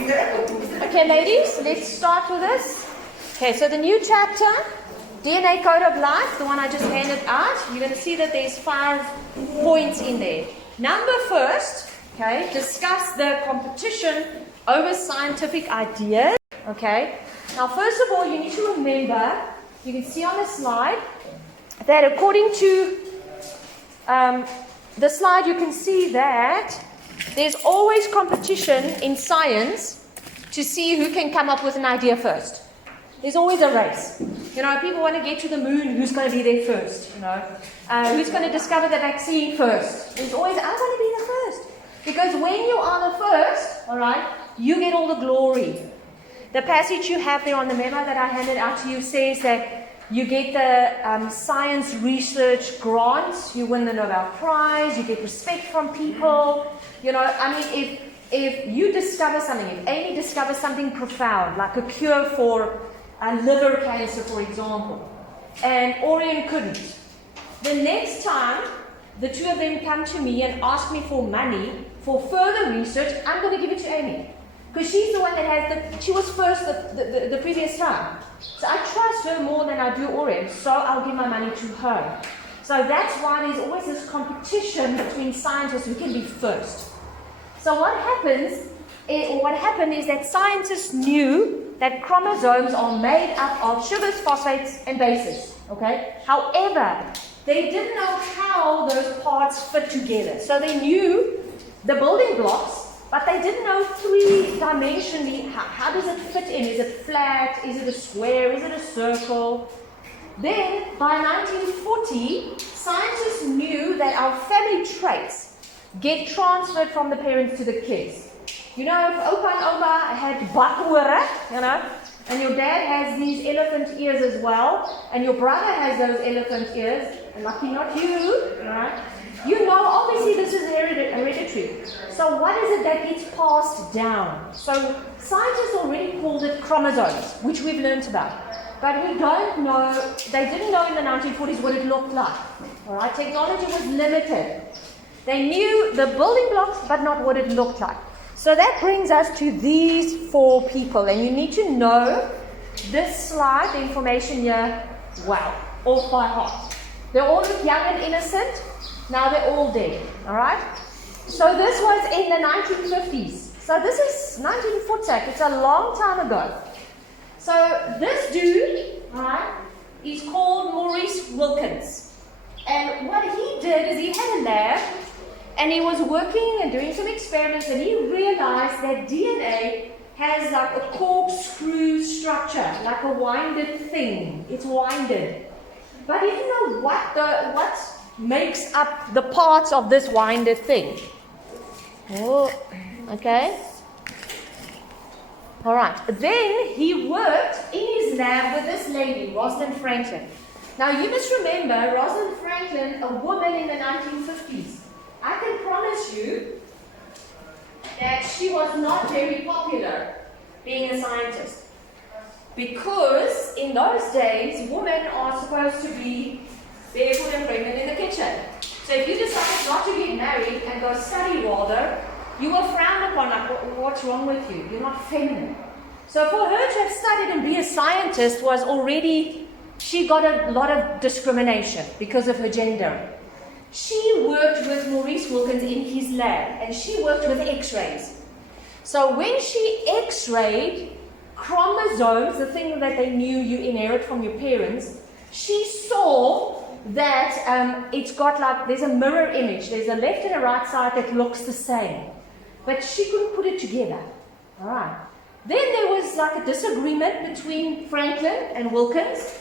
Okay, ladies, let's start with this. Okay, so the new chapter, DNA Code of Life, the one I just handed out, you're going to see that there's 5 points in there. Number first, okay, discuss the competition over scientific ideas. Okay, now first of all, you need to remember, you can see on the slide, that according to the slide, you can see that there's always competition in science to see who can come up with an idea first. There's always a race. You know, people want to get to the moon, who's going to be there first? You know, who's going to discover the vaccine first? There's always, I want to be the first. Because when you are the first, all right, you get all the glory. The passage you have there on the memo that I handed out to you says that you get the science research grants, you win the Nobel Prize, you get respect from people. You know, I mean, if you discover something, if Amy discovers something profound, like a cure for liver cancer, for example, and Orion couldn't, the next time the two of them come to me and ask me for money for further research, I'm going to give it to Amy. Because she's the one that has she was first the previous time. So I trust her more than I do Orion, so I'll give my money to her. So that's why there's always this competition between scientists who can be first. So what happened is that scientists knew that chromosomes are made up of sugars, phosphates, and bases. Okay? However, they didn't know how those parts fit together. So they knew the building blocks, but they didn't know three-dimensionally how does it fit in. Is it flat? Is it a square? Is it a circle? Then, by 1940, scientists knew that our family traits get transferred from the parents to the kids. You know, if Opa and Oma had bakore, you know, and your dad has these elephant ears as well, and your brother has those elephant ears, and lucky not you, right? You know, obviously this is hereditary. So what is it that gets passed down? So scientists already called it chromosomes, which we've learned about. But we don't know, they didn't know in the 1940s what it looked like. All right, technology was limited. They knew the building blocks, but not what it looked like. So that brings us to these 4 people. And you need to know this slide, the information here, wow, off by heart. They all look young and innocent. Now they're all dead. All right? So this was in the 1950s. So this is 1940. It's a long time ago. So this dude, all right, is called Maurice Wilkins. And what he did is he had a lab, and he was working and doing some experiments, and he realized that DNA has like a corkscrew structure, like a winded thing. It's winded. But he didn't know what makes up the parts of this winded thing. Oh, okay. All right. Then he worked in his lab with this lady, Rosalind Franklin. Now you must remember, Rosalind Franklin, a woman in the 1950s. I can promise you that she was not very popular being a scientist. Because in those days, women are supposed to be barefoot and pregnant in the kitchen. So if you decide not to get married and go study rather, you were frowned upon, like, what's wrong with you? You're not feminine. So for her to have studied and be a scientist was already, she got a lot of discrimination because of her gender. She worked with Maurice Wilkins in his lab, and she worked with X-rays. So when she X-rayed chromosomes, the thing that they knew you inherit from your parents, she saw that it's got like, there's a mirror image. There's a left and a right side that looks the same. But she couldn't put it together. All right. Then there was like a disagreement between Franklin and Wilkins.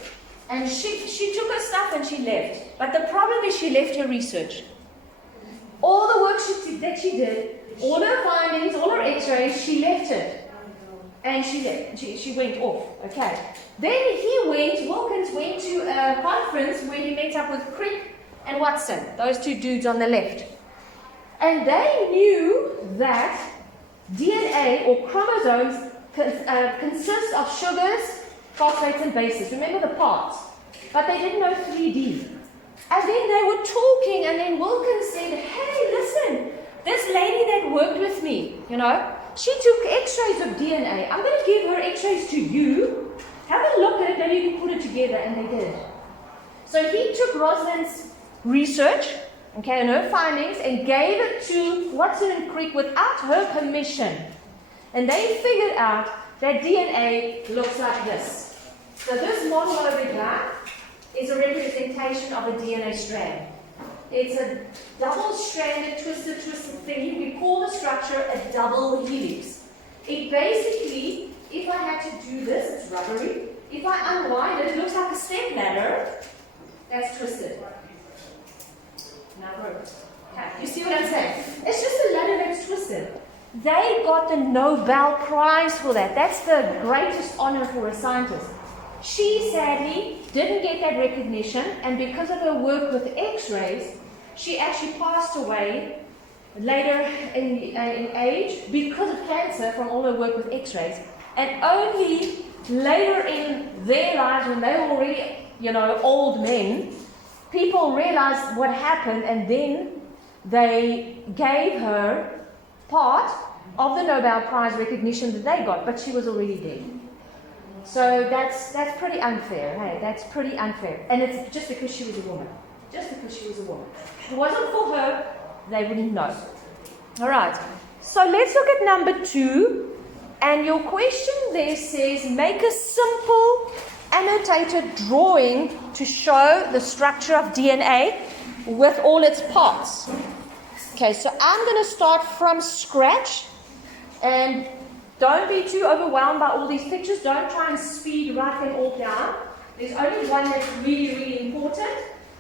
And she took her stuff and she left. But the problem is she left her research. All the work that she did, all her findings, all her x-rays, she left it. And she left. She went off. Okay. Then Wilkins went to a conference where he met up with Crick and Watson, those 2 dudes on the left. And they knew that DNA or chromosomes consist of sugars, phosphates, and bases. Remember the parts. But they didn't know 3D. And then they were talking, and then Wilkins said, hey, listen, this lady that worked with me, you know, she took x-rays of DNA. I'm going to give her x-rays to you. Have a look at it, then you can put it together. And they did. So he took Rosalind's research, okay, and her findings, and gave it to Watson Crick without her permission. And they figured out that DNA looks like this. So this model over here is a representation of a DNA strand. It's a double-stranded, twisted thing. We call the structure a double helix. It basically, if I had to do this, it's rubbery. If I unwind it, it looks like a step ladder. That's twisted. Now broke. Okay, you see what I'm saying? It's just a ladder that's twisted. They got the Nobel Prize for that. That's the greatest honor for a scientist. She sadly didn't get that recognition, and because of her work with X-rays, she actually passed away later in age because of cancer from all her work with X-rays. And only later in their lives, when they were already, old men, people realized what happened, and then they gave her part of the Nobel Prize recognition that they got, but she was already dead. So that's pretty unfair, hey? That's pretty unfair. And it's just because she was a woman. Just because she was a woman. If it wasn't for her, they wouldn't know. All right. So let's look at number 2. And your question there says, make a simple annotated drawing to show the structure of DNA with all its parts. Okay, so I'm going to start from scratch. And don't be too overwhelmed by all these pictures. Don't try and speed write them all down. There's only one that's really, really important.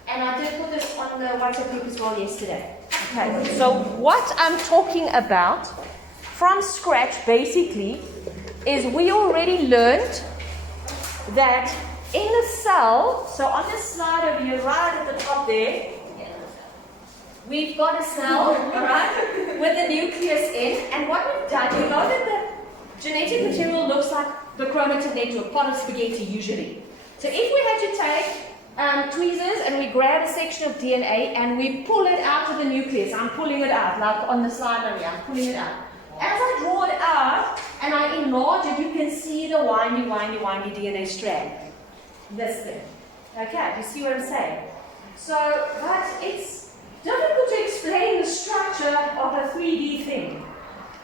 And I did put this on the WhatsApp group as well yesterday. Okay, so what I'm talking about from scratch basically is we already learned that in a cell, so on this slide over here, right at the top there, we've got a cell, all right, with a nucleus in. And what we've done, you know that the genetic material looks like the chromatin network, pot of spaghetti usually. So if we had to take tweezers and we grab a section of DNA and we pull it out of the nucleus, I'm pulling it out, like on the slide over here, I'm pulling it out. As I draw it out and I enlarge it, you can see the windy DNA strand. This thing. Okay, you see what I'm saying? So, but it's difficult to explain the structure of a 3D thing.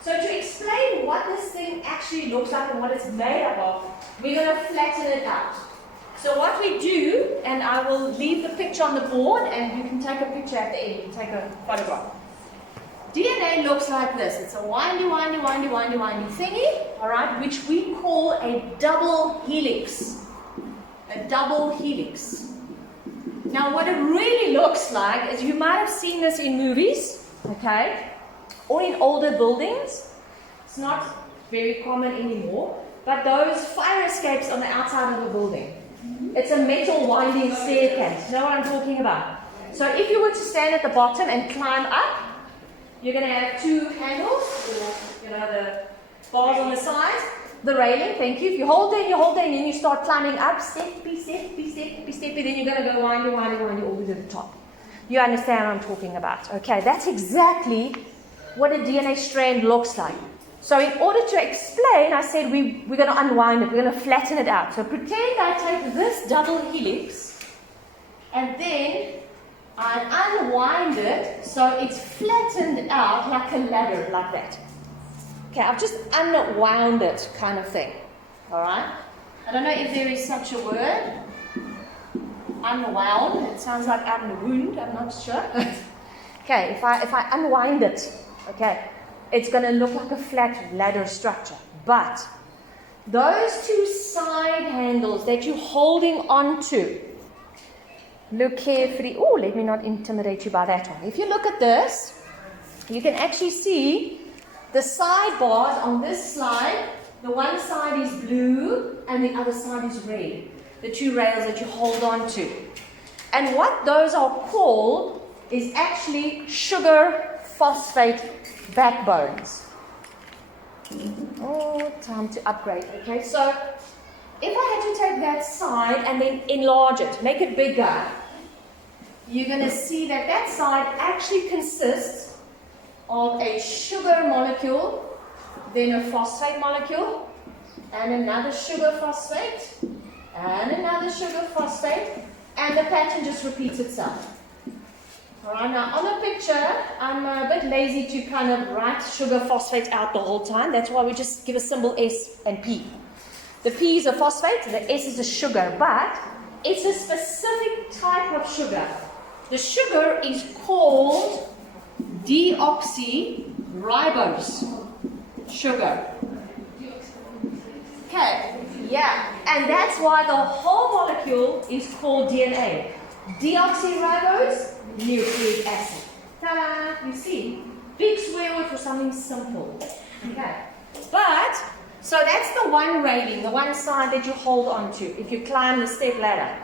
So to explain what this thing actually looks like and what it's made up of, we're going to flatten it out. So what we do, and I will leave the picture on the board and you can take a picture at the end, you can take a photograph. DNA looks like this. It's a windy thingy, all right, which we call a double helix. A double helix. Now what it really looks like is, you might have seen this in movies, okay, or in older buildings. It's not very common anymore, but those fire escapes on the outside of a building. It's a metal winding staircase. You know what I'm talking about? So if you were to stand at the bottom and climb up, you're going to have 2 handles, the bars on the sides, the railing, thank you. If you hold there, and then you start climbing up, step by step, and then you're going to go windy all the way to the top. You understand what I'm talking about? Okay, that's exactly what a DNA strand looks like. So in order to explain, I said we're going to unwind it, we're going to flatten it out. So pretend I take this double helix, and then I unwind it so it's flattened out like a ladder, like that. Okay, I've just unwound it, kind of thing. Alright? I don't know if there is such a word. Unwound. It sounds like unwound, I'm not sure. Okay, if I unwind it, okay, it's going to look like a flat ladder structure. But those 2 side handles that you're holding onto, look carefully. Oh, let me not intimidate you by that one. If you look at this, you can actually see the sidebars on this slide. The one side is blue and the other side is red. The 2 rails that you hold on to. And what those are called is actually sugar phosphate backbones. Oh, time to upgrade. Okay, so if I had to take that side and then enlarge it, make it bigger, you're going to see that that side actually consists of a sugar molecule then a phosphate molecule, and another sugar phosphate, and another sugar phosphate, and the pattern just repeats itself. Alright, now on the picture, I'm a bit lazy to kind of write sugar phosphate out the whole time. That's why we just give a symbol S and P. The P is a phosphate, the S is a sugar, but it's a specific type of sugar. The sugar is called deoxyribose sugar. Okay, yeah, and that's why the whole molecule is called DNA. Deoxyribose nucleic acid. Ta-da! You see, big swear word for something simple. Okay, but so that's the one railing, the one side that you hold on to if you climb the step ladder.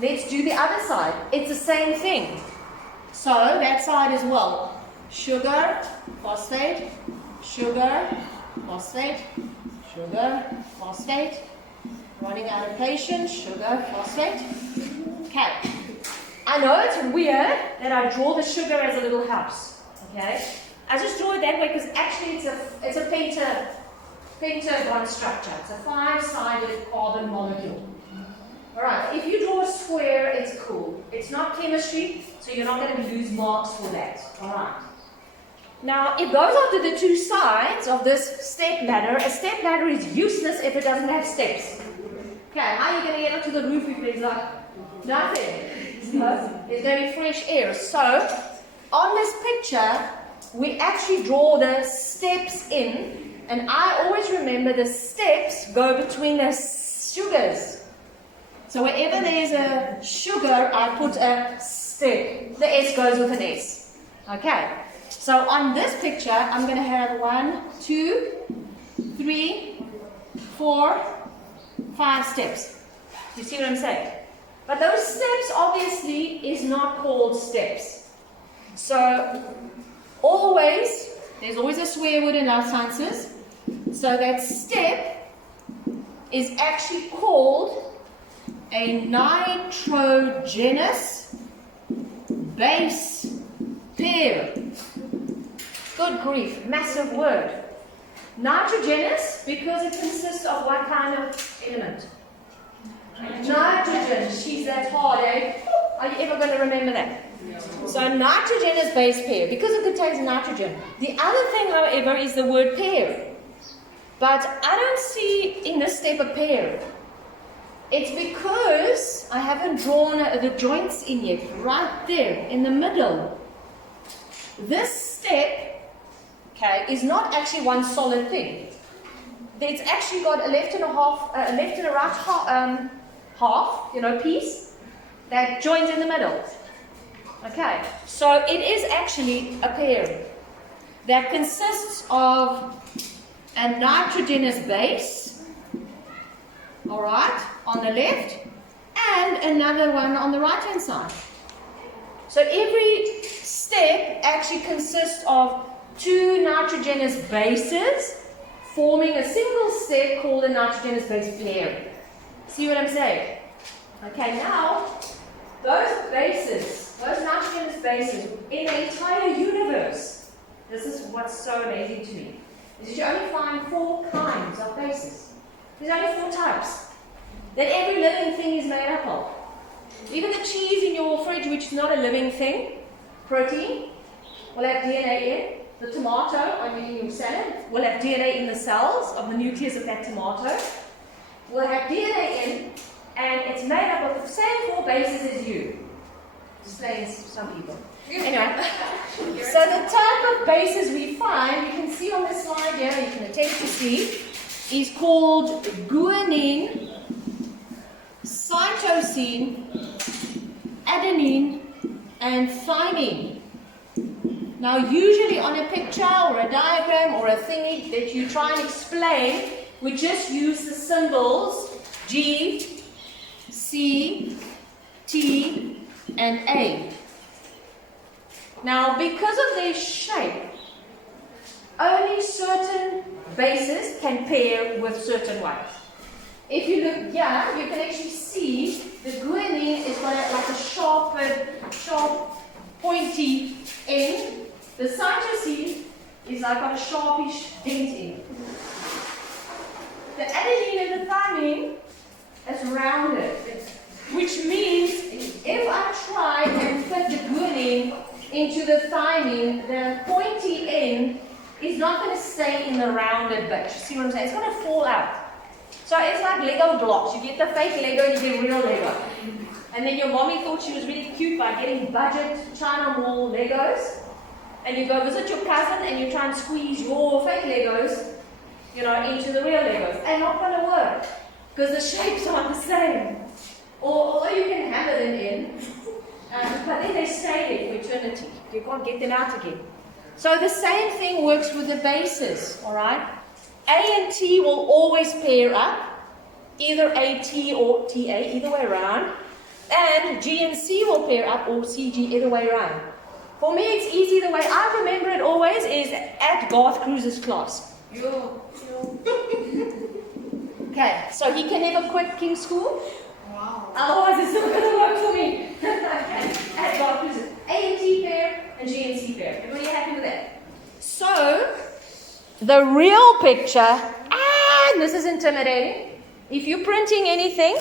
Let's do the other side. It's the same thing. So that side as well. Sugar, phosphate, sugar, phosphate, sugar, phosphate. Running out of patience, sugar, phosphate. Okay. I know it's weird that I draw the sugar as a little house. Okay. I just draw it that way because actually it's a pentagon structure. It's a 5-sided carbon molecule. Alright, if you draw a square, it's cool. It's not chemistry, so you're not going to lose marks for that. Alright. Now, if those are the two sides of this step ladder, a step ladder is useless if it doesn't have steps. Okay, how are you going to get onto the roof if there's like nothing? There's going to be fresh air. So, on this picture, we actually draw the steps in, and I always remember the steps go between the sugars. So wherever there's a sugar, I put a step. The S goes with an S. Okay. So on this picture, I'm going to have 1, 2, 3, 4, 5 steps. You see what I'm saying? But those steps obviously is not called steps. So there's always a swear word in life sciences. So that step is actually called a nitrogenous base pair. Good grief, massive word. Nitrogenous because it consists of what kind of element? Nitrogen. She's that hard, eh? Are you ever going to remember that? So nitrogenous base pair because it contains nitrogen. The other thing, however, is the word pair. But I don't see in this step a pair. It's because I haven't drawn the joints in yet, right there in the middle. This step, okay, is not actually one solid thing. It's actually got a left and a right half, piece that joins in the middle. Okay, so it is actually a pair that consists of a nitrogenous base, all right, on the left, and another one on the right-hand side. So every step actually consists of 2 nitrogenous bases forming a single step called a nitrogenous base pair. See what I'm saying? Okay, now, those nitrogenous bases in the entire universe, this is what's so amazing to me, is that you only find 4 kinds of bases. There's only 4 types that every living thing is made up of. Even the cheese in your fridge, which is not a living thing, protein, will have DNA in. The tomato I'm eating your salad will have DNA in the cells of the nucleus of that tomato. Will have DNA in, and it's made up of the same 4 bases as you. Explains some people. Anyway, so the type of bases we find, you can see on this slide here, you can attempt to see, is called guanine, cytosine, adenine, and thymine. Now, usually on a picture or a diagram or a thingy that you try and explain, we just use the symbols G, C, T, and A. Now, because of their shape, only certain bases can pair with certain ones. If you look here, you can actually see the guanine is got like a sharp, pointy end. The cytosine is like got a sharpish dent in. The adenine and the thymine is rounded, which means if I try and fit the guanine into the thymine, the pointy end is not going to stay in the rounded bit. You see what I'm saying? It's going to fall out. So it's like Lego blocks. You get the fake Lego, you get real Lego. And then your mommy thought she was really cute by getting budget China Mall Legos. And you go visit your cousin and you try and squeeze your fake Legos, into the real Legos. And not going to work. Because the shapes aren't the same. Although you can hammer them in, but then they stay there for eternity. You can't get them out again. So the same thing works with the bases, alright? A and T will always pair up, either AT or TA, either way around. And G and C will pair up, or CG, either way around. For me, it's easy the way I remember it always is at Garth Cruz's class. Okay, so he can never quit King's School. Wow. Otherwise, it's not going to work for me. Okay, at Garth Cruz's. A and T pair and G and C pair. Everybody happy with that? So, the real picture, and this is intimidating. If you're printing anything,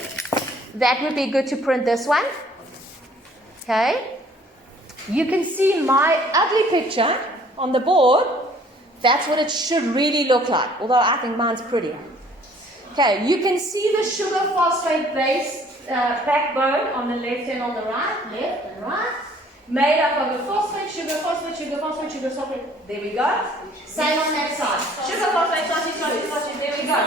that would be good to print this one. Okay? You can see my ugly picture on the board. That's what it should really look like, although I think mine's prettier. Okay, you can see the sugar phosphate base backbone on the left and on the right, left and right. Made up of a phosphate, sugar, phosphate, sugar, phosphate, sugar, phosphate. There we go. Same on that side. Sugar, phosphate, sausage, sausage, sausage. There we go.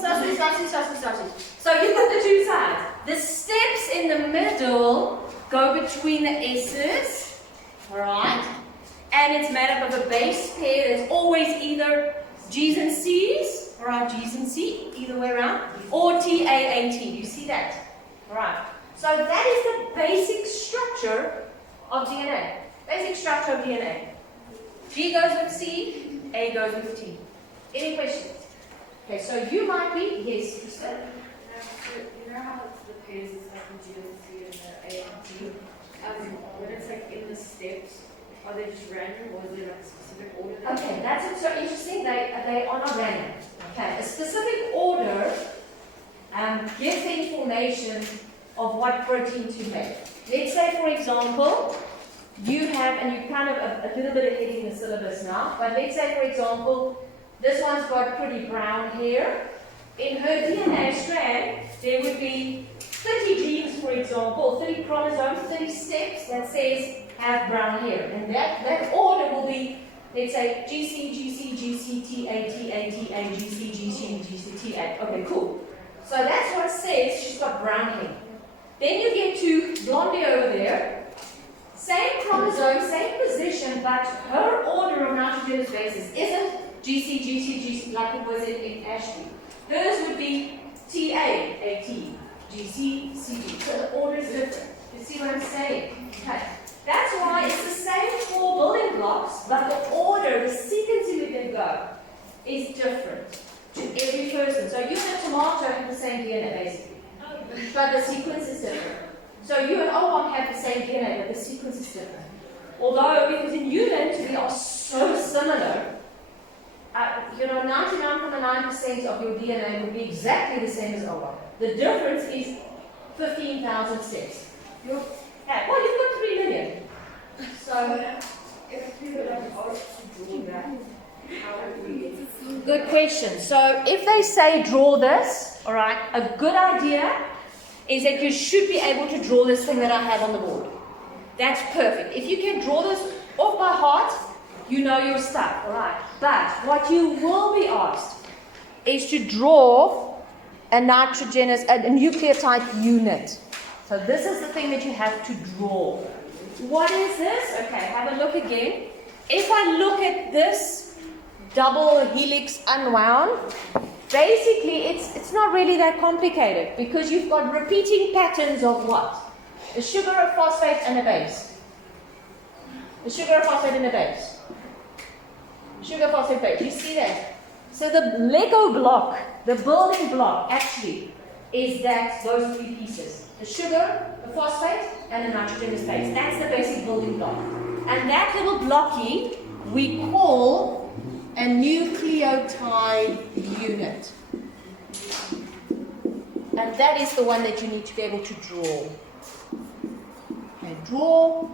Sausage, sausage, sausage, sausage. So you've got the two sides. The steps in the middle go between the S's. Alright? And it's made up of a base pair. There's always either G's and C's. Alright, G's and C, either way around. Or T, A, T. You see that? Alright. So that is the basic structure of DNA. Basic structure of DNA. G goes with C, A goes with T. Any questions? Okay, so you might be, yes, Krista? You know how it's the pairs is like the G and C and the A and T? When it's like in the steps, are they just random or is there like a specific order? Okay, that's so interesting. They are not random. Okay, a specific order gives the information of what protein to make. Let's say, for example, you have, and you're kind of a little bit ahead in the syllabus now, but let's say, for example, this one's got pretty brown hair. In her DNA strand, there would be 30 genes, for example, 30 chromosomes, 30 steps that says have brown hair. And that order will be, let's say, GC, GC, GC, TA, TA, TA, GC, GC, GC, TA. Okay, cool. So that's what it says she's got brown hair. Then you get to Blondie over there. Same chromosome, same position, but her order of nitrogenous bases isn't GC, GC, GC like it was in Ashley. Hers would be TA, AT, GC, CG. So the order is different. You see what I'm saying? Okay. That's why it's the same 4 building blocks, but the order, the sequencing we can go is different to every person. So you and a tomato have the same DNA basically. But the sequence is different. So you and O1 have the same DNA, but the sequence is different. Although, because in humans we are so similar, 99.9% of your DNA will be exactly the same as O1. The difference is 15,000 steps. Well, you've got 3 million. So, if people are asked to draw that, how would we get it? good question. So, if they say draw this, all right, a good idea is that you should be able to draw this thing that I have on the board. That's perfect. If you can draw this off by heart, you know your stuff, all right. But what you will be asked is to draw a nitrogenous, a nucleotide unit. So this is the thing that you have to draw. What is this? Okay, have a look again. If I look at this double helix unwound, basically it's not really that complicated because you've got repeating patterns of what? A sugar, a phosphate, and a base. A sugar, a phosphate, and a base. Sugar, phosphate, base. You see that? So the Lego block, the building block actually is those 3 pieces. The sugar, the phosphate, and the nitrogenous base. That's the basic building block. And that little blocky we call a nucleotide unit. And that is the one that you need to be able to draw. Okay, draw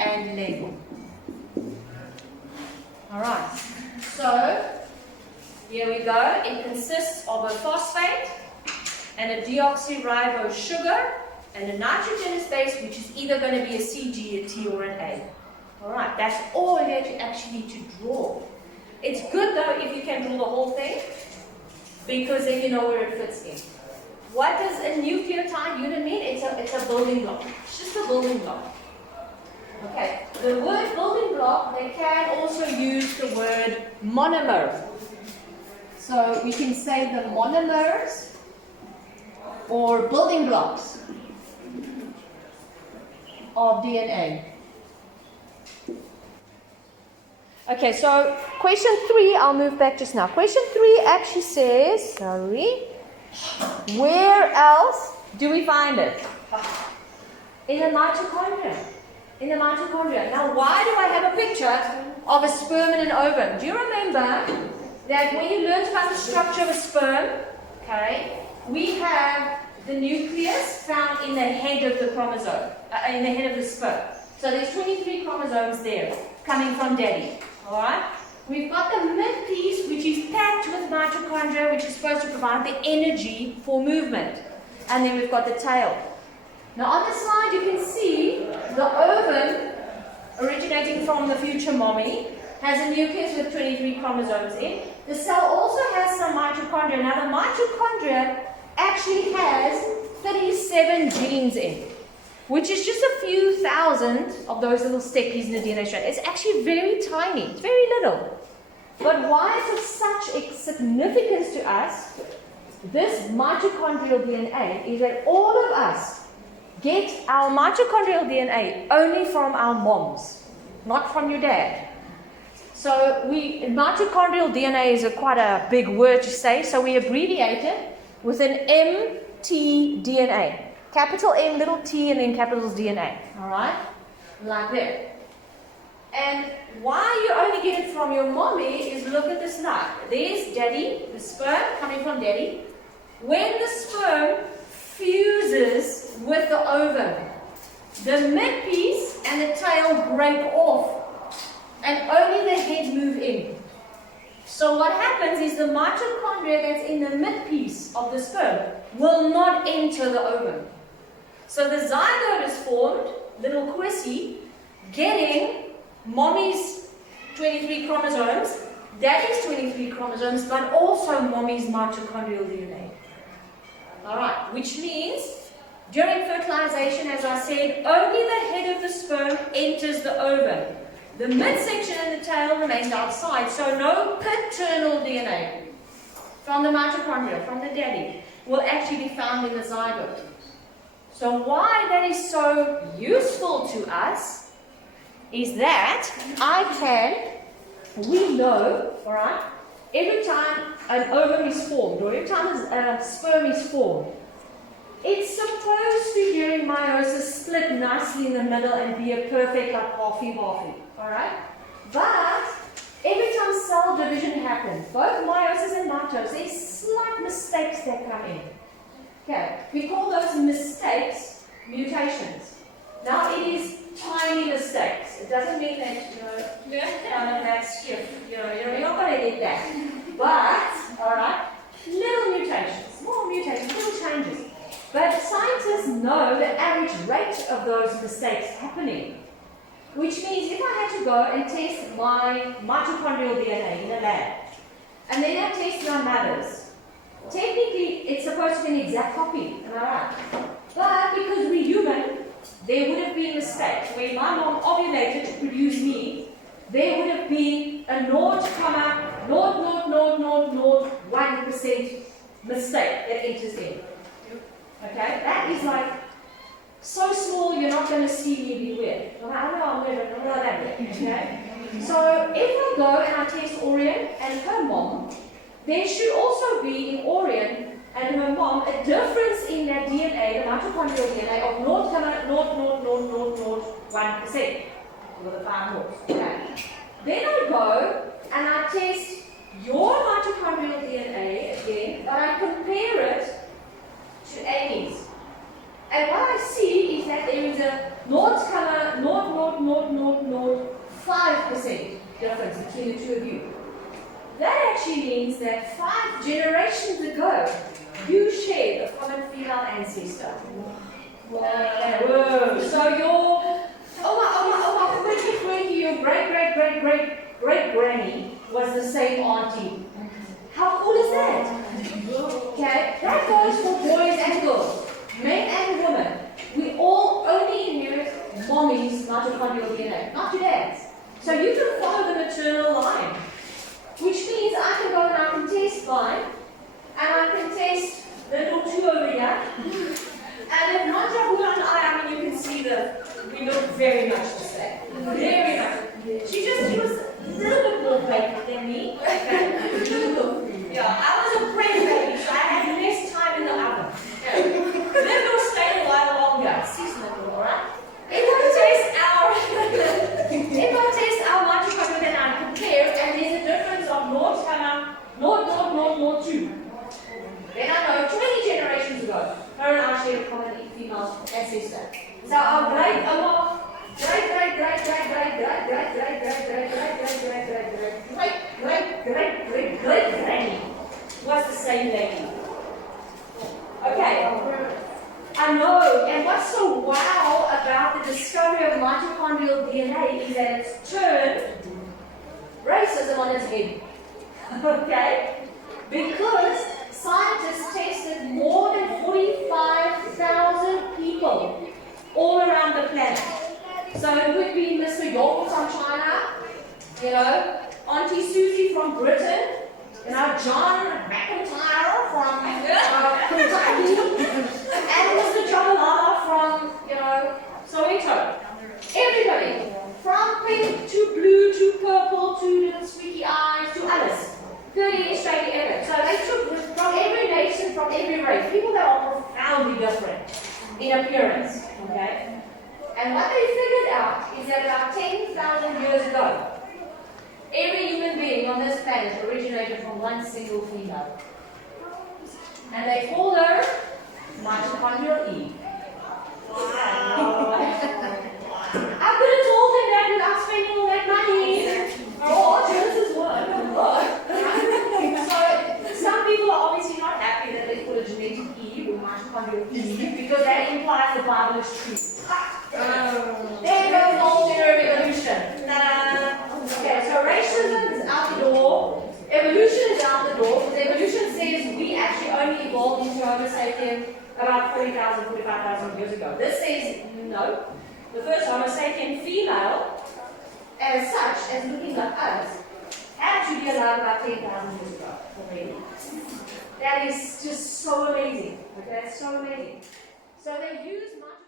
and label. Alright, so here we go. It consists of a phosphate and a deoxyribose sugar and a nitrogenous base, which is either going to be a CG, a T, or an A. Alright, that's all that you actually need to draw. It's good though if you can draw the whole thing, because then you know where it fits in. What does a nucleotide unit mean? It's a building block. It's just a building block. Okay, the word building block, they can also use the word monomer. So you can say the monomers or building blocks of DNA. Okay, so question 3, I'll move back just now. Question 3 actually says, where else do we find it? In the mitochondria. In the mitochondria. Now, why do I have a picture of a sperm and an ovum? Do you remember that when you learned about the structure of a sperm, okay, we have the nucleus found in the head of the chromosome, in the head of the sperm. So there's 23 chromosomes there coming from daddy. Alright? We've got the midpiece, which is packed with mitochondria, which is supposed to provide the energy for movement. And then we've got the tail. Now on the slide you can see the ovum originating from the future mommy has a nucleus with 23 chromosomes in. The cell also has some mitochondria. Now the mitochondria actually has 37 genes in, which is just a few thousand of those little steppies in the DNA strand. It's actually very tiny, it's very little. But why is it such a significance to us? This mitochondrial DNA is that all of us get our mitochondrial DNA only from our moms, not from your dad. So mitochondrial DNA is quite a big word to say, so we abbreviate it with an mtDNA. Capital M, little t, and then capital DNA. Alright? Like that. And why you only get it from your mommy is look at the slide. There's daddy, the sperm coming from daddy. When the sperm fuses with the ovum, the midpiece and the tail break off, and only the head move in. So what happens is the mitochondria that's in the midpiece of the sperm will not enter the ovum. So the zygote is formed, little quissy, getting mommy's 23 chromosomes, daddy's 23 chromosomes, but also mommy's mitochondrial DNA. Alright, which means during fertilization, as I said, only the head of the sperm enters the ovum. The midsection and the tail remains outside, so no paternal DNA from the mitochondria, from the daddy, will actually be found in the zygote. So why that is so useful to us is that we know, alright, every time an ovum is formed, or every time a sperm is formed, it's supposed to, during meiosis, split nicely in the middle and be a perfect, like, halfy-halfy, alright? But every time cell division happens, both meiosis and mitosis, there's slight mistakes that come in. Okay, we call those mistakes mutations. Now it is tiny mistakes. It doesn't mean that, that's shift. You're not going to get that. But, alright, little mutations, small mutations, little changes. But scientists know the average rate of those mistakes happening. Which means if I had to go and test my mitochondrial DNA in a lab, and then I test my mother's, technically it's supposed to be an exact copy, am I right? But because we're human, there would have been mistakes. When my mom ovulated to produce me, there would have been a 0.00001% mistake that enters in. Okay? That is like so small you're not going to see me be weird. I don't know I'm weird, but I'm not that weird. Okay? So if I go and I test Orion and her mom, there should also be in Orion and her mom a difference in that DNA, the mitochondrial DNA, of 0.00001%. With the 5 noughts. Okay? Then I go and I test your mitochondrial DNA again, but I compare it to Amy's. And what I see is that there is a 0.00005% difference between the two of you. That actually means that 5 generations ago, you shared a common female ancestor. Whoa. So your your great-great-great-great-great-granny was the same auntie. How cool is that? Okay, that goes for boys and girls, men and women. We all only inherit mommy's mitochondrial DNA, not your dad's. So you can follow the maternal line, which means I can go and I can test mine, and I can test the little two over here. And if not Jabula and I mean, you can see we look very much the same. Very much. She was a little bit more baked than me. Yeah, I was a brain baby, so I had less time in the oven. Then we'll stay a while longer. Season it, alright? If I test our mitochondria, then I compare, and there's a difference of 0.00002. Then I know 20 generations ago, her and I shared a common female ancestor. So our great granny was the same lady. Okay. I know, and what's so wow about the discovery of mitochondrial DNA is that it's turned racism on its head. Okay? Because scientists tested more than 45,000 people all around the planet. So it would be Mr. York from China, Auntie Susie from Britain, John McIntyre from Kentucky, and Mr. Chabalala from, Soweto. Everybody, from pink to blue to purple to little squeaky eyes to Alice. 30 years straight ever. So they took from every nation, from every race, people that are profoundly different in appearance. Okay? And what they figured out is that about 10,000 years ago, every human being on this planet originated from one single female. And they called her mitochondrial Eve. Wow. I could have told them that without spending all that money. Oh, Genesis 1. So some people are obviously not happy that they put a genetic Eve or mitochondrial Eve because that implies the Bible is true. There goes the whole theory of evolution. Okay, so racism is out the door. Evolution is out the door because evolution says we actually only evolved into Homo sapien about 40,000, 45,000 years ago. This says no. The first Homo sapien female, as such, as looking like us, had to be alive about 10,000 years ago already. That is just so amazing. Okay, that's so amazing. So they use much.